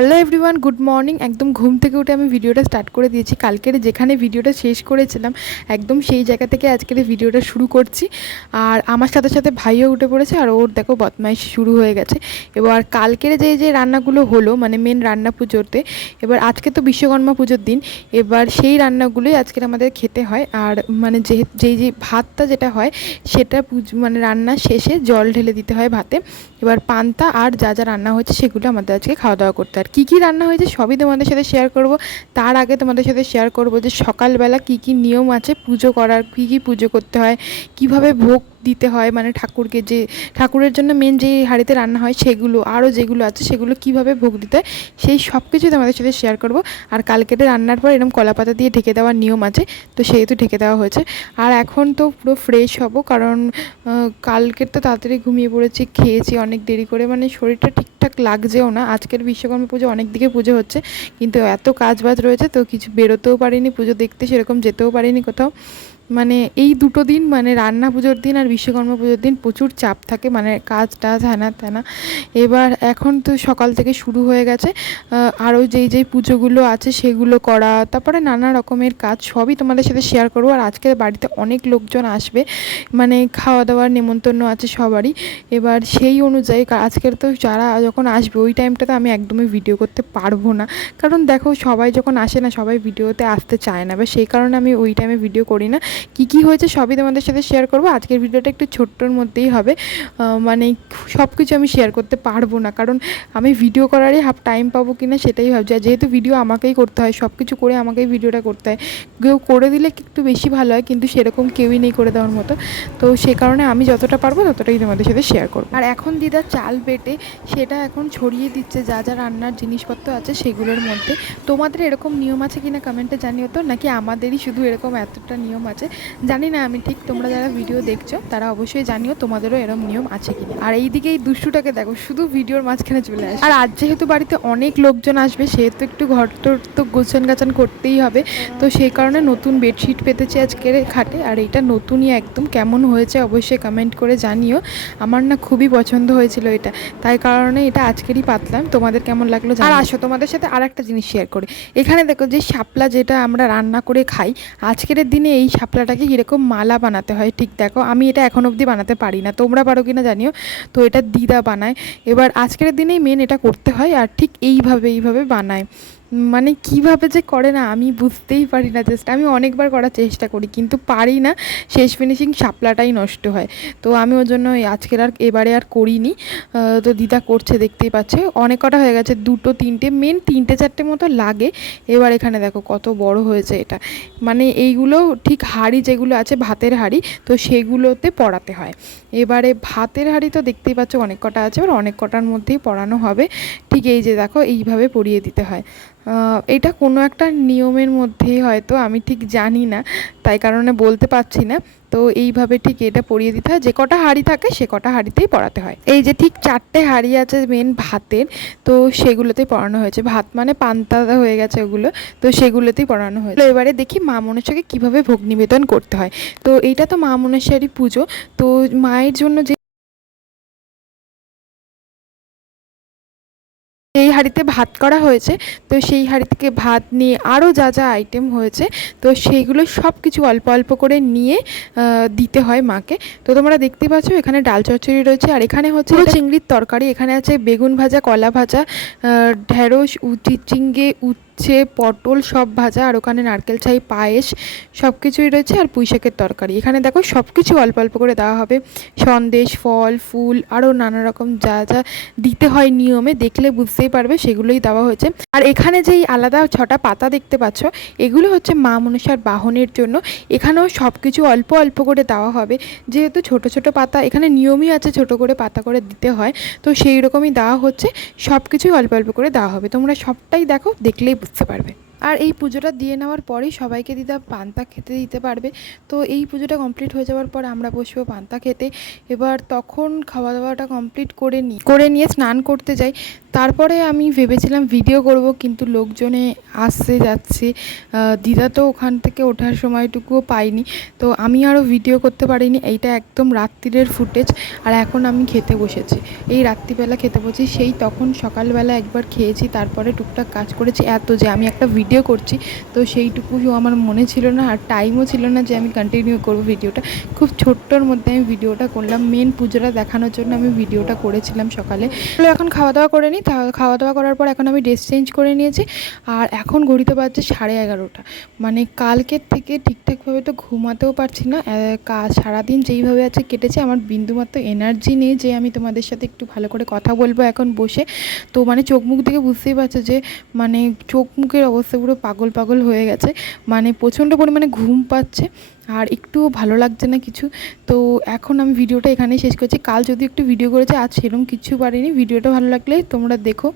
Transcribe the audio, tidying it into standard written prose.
Hello everyone, good morning. একদম ঘুম থেকে উঠে আমি ভিডিওটা স্টার্ট করে দিয়েছি। কালকের যেখানে ভিডিওটা শেষ করেছিলাম একদম সেই জায়গা থেকে আজকের ভিডিওটা শুরু করছি। আর আমার সাথে সাথে ভাইও উঠে পড়েছে, আর ওর দেখো বদমাইশি শুরু হয়ে গেছে। এবার কালকের যে রান্নাগুলো হলো, মানে মেন রান্না পুজোতে, এবার আজকে তো বিশ্বকর্মা পুজোর দিন, এবার সেই রান্নাগুলোই আজকের আমাদের খেতে হয়। আর মানে যেই ভাতটা যেটা হয় সেটা মানে রান্না শেষে জল ঢেলে দিতে হয় ভাতে। এবার পান্তা আর যা যা রান্না হয়েছে সেগুলো আমাদের আজকে খাওয়া দাওয়া করতে হয়। আর কী কী রান্না হয়েছে সবই তোমাদের সাথে শেয়ার করব। তার আগে তোমাদের সাথে শেয়ার করব যে সকালবেলা কী কী নিয়ম আছে পুজো করার, কী কী পুজো করতে হয়, কিভাবে ভোগ দিতে হয়, মানে ঠাকুরকে যে ঠাকুরের জন্য মেন যে হাঁড়িতে রান্না হয় সেগুলো, আরও যেগুলো আছে সেগুলো কিভাবে ভোগ দিতে হয় সেই সব কিছুই তোমাদের সাথে শেয়ার করব। আর কালকেতে রান্নার পর এরকম কলাপাতা দিয়ে ঢেকে দেওয়ার নিয়ম আছে, তো সেহেতু ঢেকে দেওয়া হয়েছে। আর এখন তো পুরো ফ্রেশ হব, কারণ কালকের তো তাড়াতাড়ি ঘুমিয়ে পড়েছি, খেয়েছি অনেক দেরি করে, মানে শরীরটা ঠিকঠাক লাগছেও না। আজকের বিশ্বকর্মা পুজো অনেক দিকে পুজো হচ্ছে, কিন্তু এত কাজ বাজ রয়েছে তো কিছু বেরোতেও পারিনি, পুজো দেখতে সেরকম যেতেও পারিনি কোথাও। মানে এই দুটো দিন, মানে রান্না পুজোর দিন আর বিশ্বকর্মা পুজোর দিন প্রচুর চাপ থাকে, মানে কাজ টাজ হ্যানা ত্যানা। এবার এখন তো সকাল থেকে শুরু হয়ে গেছে আরও যেই পুজোগুলো আছে সেগুলো করা, তারপরে নানা রকমের কাজ সবই তোমাদের সাথে শেয়ার করবো। আর আজকে বাড়িতে অনেক লোকজন আসবে, মানে খাওয়া দাওয়ার নেমন্তন্ন আছে সবারই। এবার সেই অনুযায়ী আজকের তো যারা যখন আসবে ওই টাইমটাতে আমি একদমই ভিডিও করতে পারবো না, কারণ দেখো সবাই যখন আসে না, সবাই ভিডিওতে আসতে চায় না, বা সেই কারণে আমি ওই টাইমে ভিডিও করি না। কী হয়েছে সবই তোমাদের সাথে শেয়ার করবো। আজকের ভিডিওটা একটু ছোট্টর মধ্যেই হবে, মানে সব কিছু আমি শেয়ার করতে পারবো না, কারণ আমি ভিডিও করারই হাফ টাইম পাবো কি না সেটাই ভাবছি। আর যেহেতু ভিডিও আমাকেই করতে হয়, সব কিছু করে আমাকেই ভিডিওটা করতে হয়, কেউ করে দিলে একটু বেশি ভালো হয়, কিন্তু সেরকম কেউই নেই করে দেওয়ার মতো। তো সে কারণে আমি যতটা পারবো ততটাই তোমাদের সাথে শেয়ার করবো। আর এখন দিদা চাল বেটে সেটা এখন ছড়িয়ে দিচ্ছে যা যা রান্নার জিনিসপত্র আছে সেগুলোর মধ্যে। তোমাদের এরকম নিয়ম আছে কিনা কমেন্টে জানিও তো, নাকি আমাদেরই শুধু এরকম এতটা নিয়ম আছে জানি না আমি ঠিক। তোমরা যারা ভিডিও দেখছো তারা অবশ্যই জানিও তোমাদেরও এরকম নিয়ম আছে কিনা। আর এইদিকে এই দুষ্টুটাকে দেখো, শুধু ভিডিওর মাঝখানে চলে আসে। আর আজ যেহেতু বাড়িতে অনেক লোকজন আসবে সেহেতু একটু ঘর তোর তো গোছান গাছান করতেই হবে, তো সেই কারণে নতুন বেডশিট পেতেছি আজকের খাটে। আর এইটা নতুনই একদম, কেমন হয়েছে অবশ্যই কমেন্ট করে জানিও। আমার না খুবই পছন্দ হয়েছিল এটা, তাই কারণে এটা আজকেরই পাতলাম। তোমাদের কেমন লাগলো জানিও। আর আসো তোমাদের সাথে আর একটা জিনিস শেয়ার করি। এখানে দেখো যে শাপলা যেটা আমরা রান্না করে খাই, আজকের দিনে এই শাপলাটাকে কীরকম মালা বানাতে হয় ঠিক দেখো। আমি এটা এখন অবধি বানাতে পারি না, তোমরা পারো কিনা জানিও। তো এটা দিদা বানায়, এবার আজকের দিনেই মেন এটা করতে হয়। আর ঠিক এইভাবে বানায়, মানে কিভাবে যে করে না আমি বুঝতেই পারি না। জাস্ট আমি অনেকবার করার চেষ্টা করি কিন্তু পারি না, শেষ ফিনিশিং শাপলাটাই নষ্ট হয়। তো আমি ওর জন্য আজকের আর এবারে আর করিনি। তো দিদা করছে দেখতেই পাচ্ছে, অনেক কটা হয়ে গেছে, দুটো তিনটে, মেন তিনটে চারটে মতো লাগে। এবার এখানে দেখো কত বড় হয়েছে এটা, মানে এইগুলো ঠিক হাঁড়ি যেগুলো আছে ভাতের হাঁড়ি, তো সেগুলোতে পড়াতে হয়। এবারে ভাতের হাঁড়ি তো দেখতেই পাচ্ছ অনেক কটা আছে, এবার অনেক কটার মধ্যেই পড়ানো হবে। ঠিক এই যে দেখো এইভাবে পরিয়ে দিতে হয়। এটা কোনো একটা নিয়মের মধ্যেই হয়তো, আমি ঠিক জানি না তাই কারণে বলতে পারছি না। তো এইভাবে ঠিক এটা পরিয়ে দিতে হয়, যে কটা হাঁড়ি থাকে সে কটা হাঁড়িতেই পড়াতে হয়। এই যে ঠিক চারটে হাঁড়ি আছে মেন ভাতের, তো সেগুলোতেই পড়ানো হয়েছে। ভাত মানে পান্তা হয়ে গেছে ওগুলো, তো সেগুলোতেই পড়ানো হয়েছে। এবারে দেখি মা মনসাকে কীভাবে ভোগ নিবেদন করতে হয়। তো এইটা তো মা মনসারই পুজো, তো মায়ের জন্য যে এই হাঁড়িতে ভাত করা হয়েছে, তো সেই হাঁড়ি থেকে ভাত নিয়ে আরও যা যা আইটেম হয়েছে তো সেইগুলো সব কিছু অল্প অল্প করে নিয়ে দিতে হয় মাকে। তো তোমরা দেখতে পাচ্ছ এখানে ডাল চচ্চড়ি রয়েছে, আর এখানে হচ্ছে চিংড়ির তরকারি, এখানে আছে বেগুন ভাজা, কলা ভাজা, ঢেঁড়স, চিচিঙ্গে, উচ্ছে, পটল সব ভাজা, আর ওখানে নারকেল ছাই, পায়েস সব কিছুই রয়েছে, আর পুঁইশাকের তরকারি। এখানে দেখো সব কিছু অল্প অল্প করে দেওয়া হবে, সন্দেশ, ফল ফুল আরও নানা রকম যা যা দিতে হয় নিয়মে, দেখলে বুঝতেই পারবে সেগুলোই দেওয়া হয়েছে। আর এখানে যেই আলাদা 6টা পাতা দেখতে পাচ্ছ এগুলো হচ্ছে মা মনসার বাহনের জন্য। এখানেও সব কিছু অল্প অল্প করে দেওয়া হবে, যেহেতু ছোট ছোট পাতা, এখানে নিয়মই আছে ছোট করে পাতা করে দিতে হয়, তো সেই রকমই দেওয়া হচ্ছে। সব কিছুই অল্প অল্প করে দেওয়া হবে, তোমরা সবটাই দেখো, দেখলেই বুঝতে পারবে। আর এই পুজোটা দিয়ে নেওয়ার পরেই সবাইকে দিদা পান্তা খেতে দিতে পারবে। তো এই পুজোটা কমপ্লিট হয়ে যাওয়ার পর আমরা বসবো পান্তা খেতে। এবার তখন খাওয়া দাওয়াটা কমপ্লিট করে নিয়ে স্নান করতে যাই। তারপরে আমি ভেবেছিলাম ভিডিও করব, কিন্তু লোকজনে আসছে যাচ্ছে, দিদা তো ওখান থেকে ওঠার সময়টুকুও পাইনি, তো আমি আরও ভিডিও করতে পারিনি। এইটা একদম রাত্রিরের ফুটেজ। আর এখন আমি খেতে বসেছি, এই রাত্রিবেলা খেতে বসেছি। সেই তখন সকালবেলা একবার খেয়েছি, তারপরে টুকটাক কাজ করেছি। এত যে আমি একটা ভিডিও করছি, তো সেইটুকুও আমার মনে ছিল না, আর টাইমও ছিল না যে আমি কন্টিনিউ করব ভিডিওটা। খুব ছোট্টর মধ্যে আমি ভিডিওটা করলাম, মেন পুজোটা দেখানোর জন্য আমি ভিডিওটা করেছিলাম সকালে। এখন খাওয়া দাওয়া করে নিই, খাওয়া দাওয়া করার পর এখন আমি ড্রেস চেঞ্জ করে নিয়েছি। আর এখন ঘড়িতে বাজছে 11:30। মানে কালকের থেকে ঠিকঠাকভাবে তো ঘুমাতেও পারছি না, সারাদিন যেইভাবে আছে কেটেছে, আমার বিন্দুমাত্র এনার্জি নেই যে আমি তোমাদের সাথে একটু ভালো করে কথা বলবো এখন বসে। তো মানে চোখ মুখ থেকে বুঝতেই পারছো যে মানে চোখ মুখের অবস্থা পুরো পাগল পাগল হয়ে গেছে, মানে প্রচণ্ড পরিমাণে ঘুম পাচ্ছে, আর একটুও ভালো লাগছে না কিছু। তো এখন আমি ভিডিওটা এখানেই শেষ করছি। কাল যদি একটু ভিডিও করেছি, আজ সেরকম কিছু পারিনি। ভিডিওটা ভালো লাগলে তোমরা দেখো।